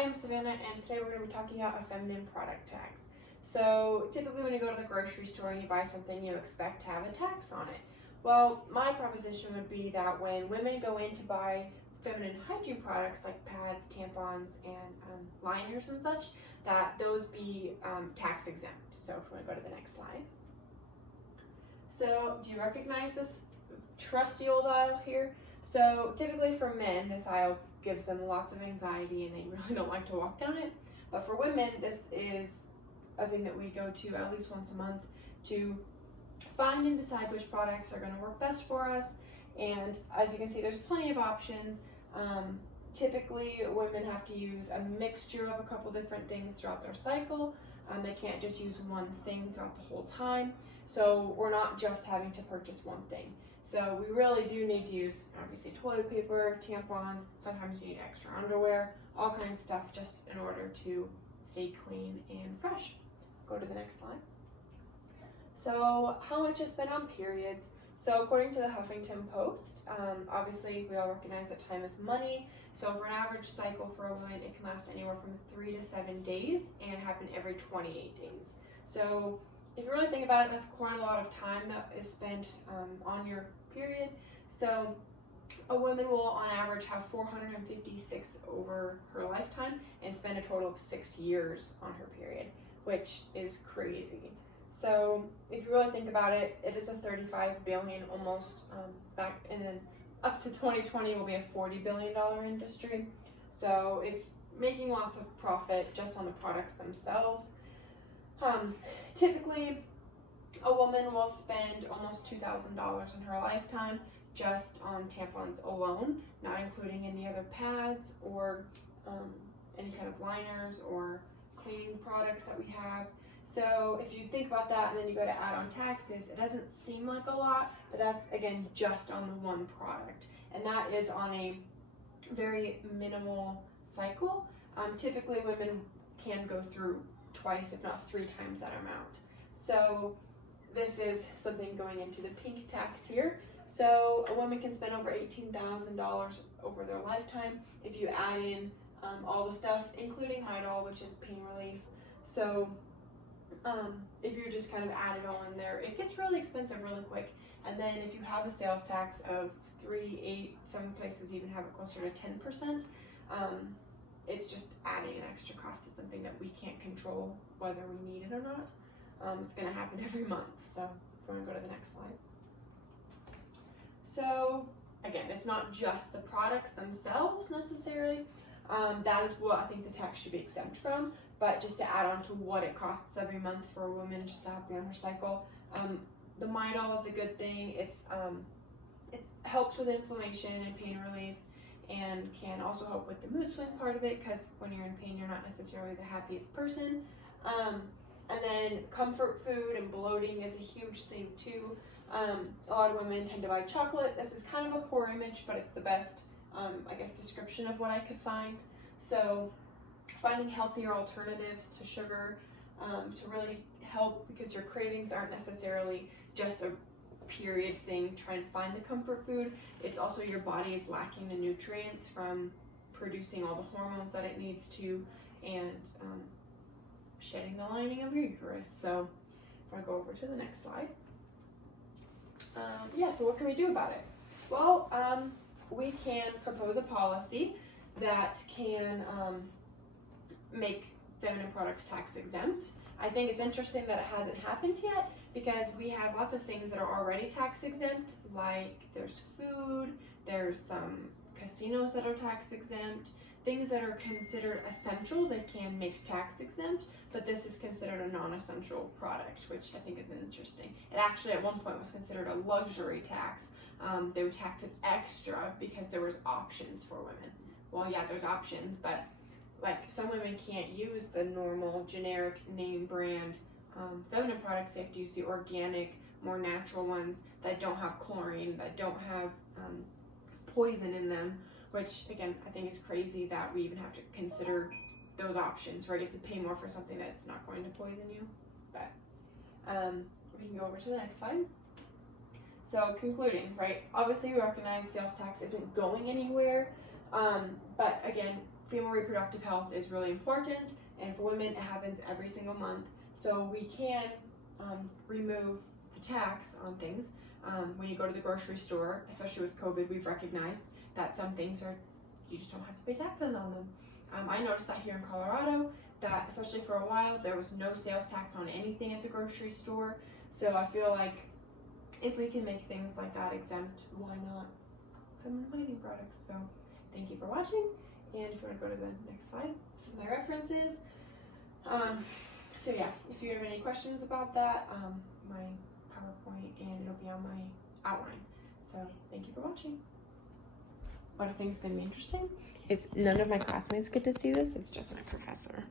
Hi, I'm Savannah, and today we're going to be talking about a feminine product tax. So typically when you go to the grocery store and you buy something, you expect to have a tax on it. Well, my proposition would be that when women go in to buy feminine hygiene products like pads, tampons, and liners and such, that those be tax exempt. So if we want to go to the next slide. So do you recognize this trusty old aisle here? So typically for men, this aisle gives them lots of anxiety and they really don't like to walk down it. But for women, this is a thing that we go to at least once a month to find and decide which products are going to work best for us. And as you can see, there's plenty of options. Typically, women have to use a mixture of a couple different things throughout their cycle. They can't just use one thing throughout the whole time. So we're not just having to purchase one thing. So we really do need to use, obviously, toilet paper, tampons, sometimes you need extra underwear, all kinds of stuff just in order to stay clean and fresh. Go to the next slide. So how much is spent on periods? So according to the Huffington Post, obviously we all recognize that time is money. So for an average cycle for a woman, it can last anywhere from 3 to 7 days and happen every 28 days. So if you really think about it, that's quite a lot of time that is spent on your period. So a woman will on average have 456 over her lifetime and spend a total of 6 years on her period, which is crazy. So if you really think about it, it is a 35 billion almost back, and then up to 2020 will be a $40 billion industry. So it's making lots of profit just on the products themselves. Typically, a woman will spend almost $2,000 in her lifetime just on tampons alone, not including any other pads or any kind of liners or cleaning products that we have. So if you think about that and then you go to add on taxes, it doesn't seem like a lot, but that's again just on the one product. And that is on a very minimal cycle. Typically women can go through twice, if not 3 times that amount. So this is something going into the pink tax here. So a woman can spend over $18,000 over their lifetime if you add in all the stuff, including Midol, which is pain relief. So if you just kind of add it all in there, it gets really expensive really quick. And then if you have a sales tax of 3, 8, some places even have it closer to 10%, it's just adding an extra cost to something that we can't control whether we need it or not. It's going to happen every month. So if you want to go to the next slide. So again, it's not just the products themselves necessarily. That is what I think the tax should be exempt from. But just to add on to what it costs every month for a woman just to be on her cycle, the Midol is a good thing. It helps with inflammation and pain relief, and can also help with the mood swing part of it, because when you're in pain, you're not necessarily the happiest person. And then comfort food and bloating is a huge thing too. A lot of women tend to buy chocolate. This is kind of a poor image, but it's the best, I guess, description of what I could find. So finding healthier alternatives to sugar to really help, because your cravings aren't necessarily just a period thing. Try and find the comfort food. It's also your body is lacking the nutrients from producing all the hormones that it needs to, and shedding the lining of your uterus. So if I go over to the next slide. So what can we do about it? Well, we can propose a policy that can make feminine products tax exempt. I think it's interesting that it hasn't happened yet, because we have lots of things that are already tax exempt, like there's food, there's some casinos that are tax exempt, things that are considered essential that can make tax exempt, but this is considered a non-essential product, which I think is interesting. It actually at one point was considered a luxury tax. They would tax it extra because there was options for women. Well, yeah, there's options, but like some women can't use the normal generic name brand feminine products. They have to use the organic, more natural ones that don't have chlorine, that don't have poison in them, which again, I think is crazy that we even have to consider those options, right? You have to pay more for something that's not going to poison you. But we can go over to the next slide. So concluding, right? Obviously we recognize sales tax isn't going anywhere, but again, female reproductive health is really important, and for women, it happens every single month. So we can remove the tax on things. When you go to the grocery store, especially with COVID, we've recognized that some things you just don't have to pay taxes on them. I noticed that here in Colorado, that especially for a while, there was no sales tax on anything at the grocery store. So I feel like if we can make things like that exempt, why not feminine hygiene products? So thank you for watching. And if you want to go to the next slide, this is my references. So yeah, if you have any questions about that, my PowerPoint, and it'll be on my outline. So thank you for watching. What I think is going to be interesting is none of my classmates get to see this. It's just my professor.